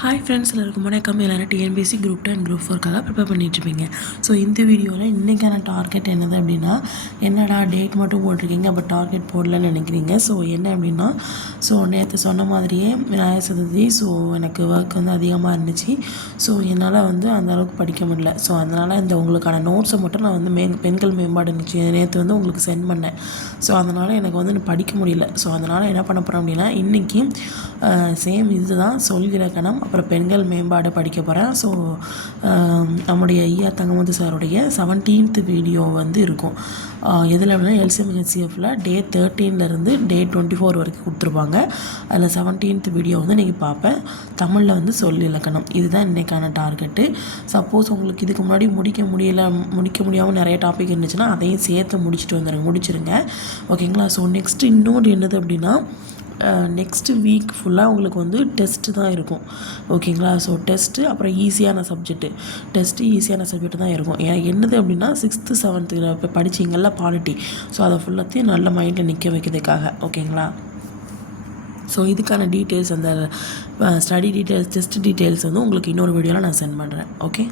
Hi friends, எல்லாருக்கும் வணக்கம். எல்லோரும் டிஎன்பிஎஸ்சி குரூப் 2 அண்ட் குரூப் 4க்காக ப்ரிப்பேர் பண்ணிகிட்ருப்பீங்க. ஸோ இந்த வீடியோவில் இன்றைக்கான டார்கெட் என்னது அப்படின்னா, என்னடா டேட் மட்டும் போட்டிருக்கீங்க அப்போ டார்கெட் போடலன்னு நினைக்கிறீங்க. ஸோ என்ன அப்படின்னா, ஸோ நேற்று சொன்ன மாதிரியே விநாயகர் சதுர்த்தி. ஸோ எனக்கு ஒர்க் வந்து அதிகமாக இருந்துச்சு. ஸோ என்னால் வந்து அந்த அளவுக்கு படிக்க முடியல. ஸோ அதனால் இந்த உங்களுக்கான நோட்ஸை மட்டும் நான் வந்து பெண்கள் மேம்பாடு இருந்துச்சு நேற்று வந்து உங்களுக்கு சென்ட் பண்ணேன். ஸோ அதனால் எனக்கு வந்து படிக்க முடியல. ஸோ அதனால் என்ன பண்ண போகிறேன் அப்படின்னா, இன்றைக்கி சேம் இதுதான் சொல் இலக்கணம் அப்புறம் பெண்கள் மேம்பாடு படிக்க போகிறேன். ஸோ நம்முடைய ஐயா தங்கமுத்து சாருடைய 17th வீடியோ வந்து இருக்கும். எதில் அப்படின்னா LCMHCFல டே 13லேருந்து டே 24 வரைக்கும் கொடுத்துருப்பாங்க. அதில் 17th வீடியோ வந்து நீங்கள் பார்ப்பேன். தமிழில் வந்து சொல் இலக்கணம். இதுதான் இன்றைக்கான டார்கெட்டு. சப்போஸ் உங்களுக்கு இதுக்கு முன்னாடி முடிக்க முடியாமல் நிறைய டாபிக் இருந்துச்சுன்னா அதையும் சேர்த்து முடிச்சிருங்க. ஓகேங்களா? ஸோ நெக்ஸ்ட்டு இன்னொன்று என்னது அப்படின்னா, நெக்ஸ்ட்டு வீக் ஃபுல்லாக உங்களுக்கு வந்து டெஸ்ட்டு தான் இருக்கும். ஓகேங்களா? ஸோ டெஸ்ட்டு அப்புறம் ஈஸியான சப்ஜெக்ட்டு தான் இருக்கும். என்னது அப்படின்னா 6th 7th இப்போ படிச்சிங்கள்ல பாலிட்டி. ஸோ அதை ஃபுல்லாத்தையும் நல்ல மைண்டில் நிற்க வைக்கிறதுக்காக. ஓகேங்களா? ஸோ இதுக்கான டீட்டெயில்ஸ், அந்த ஸ்டடி டீட்டெயில்ஸ், டெஸ்ட் டீட்டெயில்ஸ் வந்து உங்களுக்கு இன்னொரு வீடியோவில் நான் சென்ட் பண்ணுறேன். ஓகே.